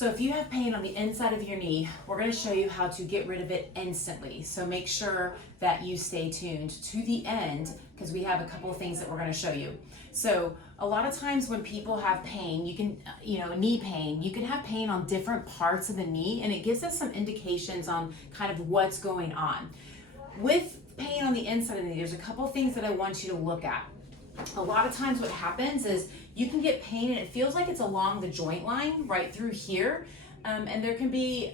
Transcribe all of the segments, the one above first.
So if you have pain on the inside of your knee, we're going to show you how to get rid of it instantly. So make sure that you stay tuned to the end because we have a couple of things that we're going to show you. So a lot of times when people have pain, you can, knee pain, you can have pain on different parts of the knee, and it gives us some indications on kind of what's going on. With pain on the inside of the knee, there's a couple of things that I want you to look at. A lot of times what happens is you can get pain and it feels like it's along the joint line right through here, and there can be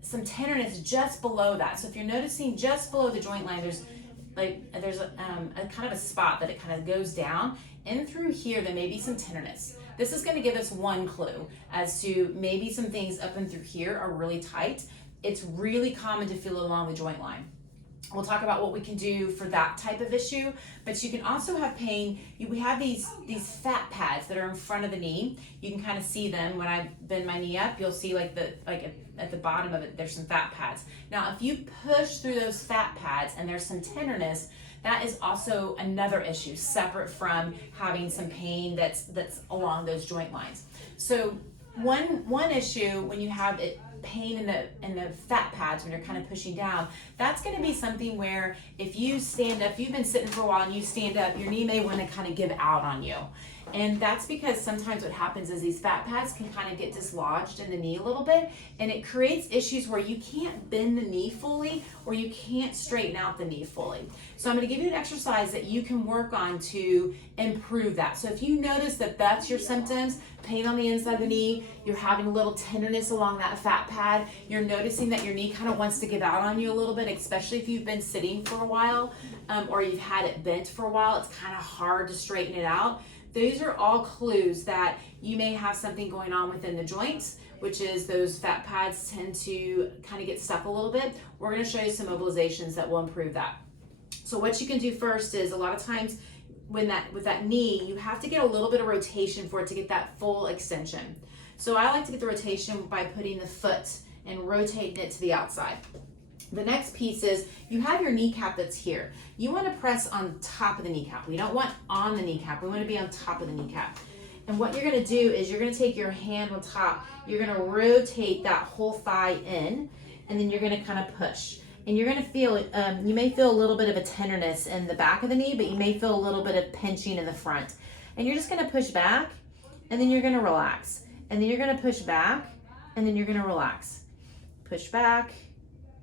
some tenderness just below that. So if you're noticing just below the joint line, there's a kind of a spot that it kind of goes down, and through here there may be some tenderness. This is going to give us one clue as to maybe some things up and through here are really tight. It's really common to feel along the joint line. We'll talk about what we can do for that type of issue, but you can also have pain. We have these fat pads that are in front of the knee. You can kind of see them when I bend my knee up. You'll see like at the bottom of it, there's some fat pads. Now, if you push through those fat pads and there's some tenderness, that is also another issue separate from having some pain that's along those joint lines. So one issue when you have pain in the fat pads when you're kind of pushing down, that's going to be something where if you stand up, you've been sitting for a while and you stand up, your knee may want to kind of give out on you. And that's because sometimes what happens is these fat pads can kind of get dislodged in the knee a little bit, and it creates issues where you can't bend the knee fully or you can't straighten out the knee fully. So I'm going to give you an exercise that you can work on to improve that. So if you notice that that's your symptoms, pain on the inside of the knee, you're having a little tenderness along that fat pad, you're noticing that your knee kind of wants to give out on you a little bit, especially if you've been sitting for a while, or you've had it bent for a while, it's kind of hard to straighten it out. Those are all clues that you may have something going on within the joints, which is those fat pads tend to kind of get stuck a little bit. We're going to show you some mobilizations that will improve that. So what you can do first is a lot of times with that knee, you have to get a little bit of rotation for it to get that full extension. So I like to get the rotation by putting the foot and rotating it to the outside. The next piece is you have your kneecap that's here. You want to press on top of the kneecap. We don't want on the kneecap. We want to be on top of the kneecap. And what you're going to do is you're going to take your hand on top. You're going to rotate that whole thigh in, and then you're going to kind of push. And you're going to feel, you may feel a little bit of a tenderness in the back of the knee, but you may feel a little bit of pinching in the front. And you're just going to push back, and then you're going to relax. And then you're going to push back, and then you're going to relax. Push back,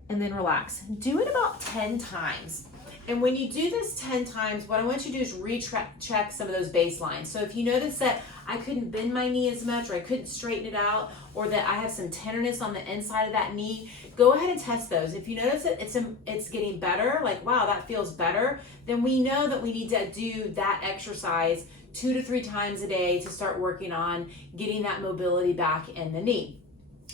and then relax. Do it about 10 times. And when you do this 10 times, what I want you to do is recheck some of those baselines. So if you notice that I couldn't bend my knee as much, or I couldn't straighten it out, or that I have some tenderness on the inside of that knee, go ahead and test those. If you notice that it's getting better, like, wow, that feels better, then we know that we need to do that exercise 2 to 3 times a day to start working on getting that mobility back in the knee.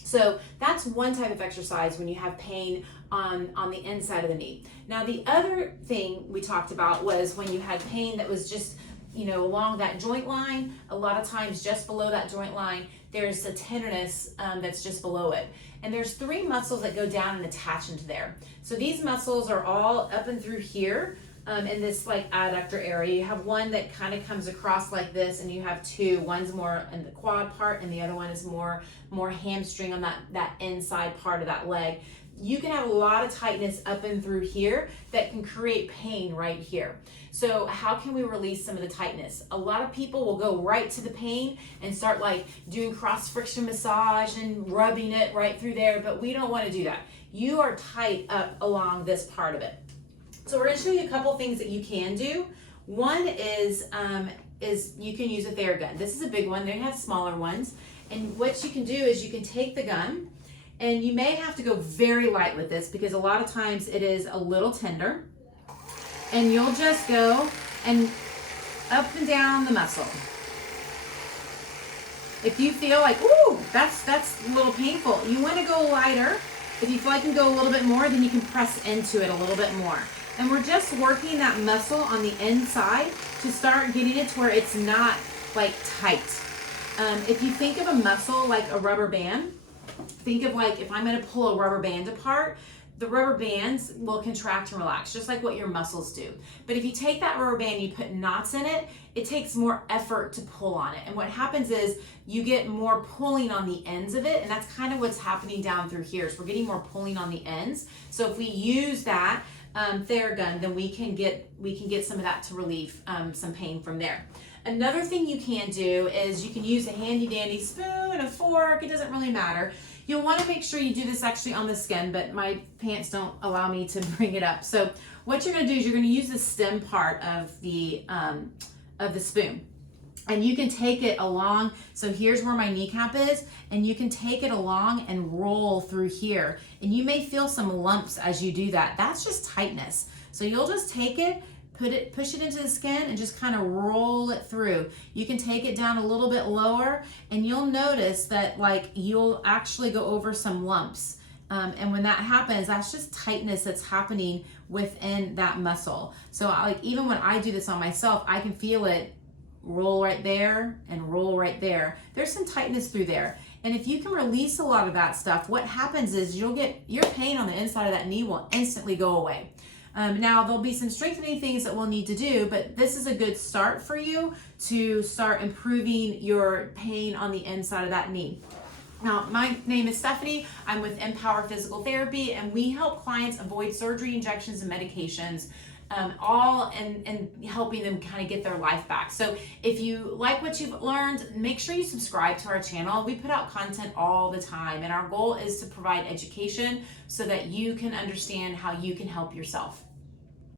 So that's one type of exercise when you have pain on the inside of the knee. Now, the other thing we talked about was when you had pain that was just, along that joint line. A lot of times just below that joint line, there's a tenderness that's just below it. And there's 3 muscles that go down and attach into there. So these muscles are all up and through here. In this like adductor area. You have one that kind of comes across like this, and you have 2. One's more in the quad part, and the other one is more hamstring on that inside part of that leg. You can have a lot of tightness up and through here that can create pain right here. So how can we release some of the tightness? A lot of people will go right to the pain and start like doing cross friction massage and rubbing it right through there, but we don't want to do that. You are tight up along this part of it. So we're going to show you a couple things that you can do. One is you can use a Theragun. This is a big one. They have smaller ones. And what you can do is you can take the gun, and you may have to go very light with this because a lot of times it is a little tender. And you'll just go and up and down the muscle. If you feel like, ooh, that's a little painful, you want to go lighter. If you feel like you can go a little bit more, then you can press into it a little bit more. And we're just working that muscle on the inside to start getting it to where it's not like tight. If you think of a muscle like a rubber band, think of like if I'm going to pull a rubber band apart, the rubber bands will contract and relax, just like what your muscles do. But if you take that rubber band and you put knots in it, it takes more effort to pull on it. And what happens is you get more pulling on the ends of it, and that's kind of what's happening down through here. So we're getting more pulling on the ends. So if we use that Theragun, then we can get some of that to relieve some pain from there. Another thing you can do is you can use a handy dandy spoon, a fork, it doesn't really matter. You'll want to make sure you do this actually on the skin, but my pants don't allow me to bring it up. So what you're going to do is you're going to use the stem part of the spoon. And you can take it along, so here's where my kneecap is, and you can take it along and roll through here. And you may feel some lumps as you do that. That's just tightness. So you'll just take it, push it into the skin and just kind of roll it through. You can take it down a little bit lower and you'll notice that like you'll actually go over some lumps. And when that happens, that's just tightness that's happening within that muscle. So like even when I do this on myself, I can feel it roll right there and roll right there. There's some tightness through there. And if you can release a lot of that stuff, what happens is you'll get your pain on the inside of that knee will instantly go away. Now there'll be some strengthening things that we'll need to do, but this is a good start for you to start improving your pain on the inside of that knee. Now, my name is Stephanie. I'm with Empower Physical Therapy, and we help clients avoid surgery, injections, and medications, all and helping them kind of get their life back. So if you like what you've learned, make sure you subscribe to our channel. We put out content all the time, and our goal is to provide education so that you can understand how you can help yourself.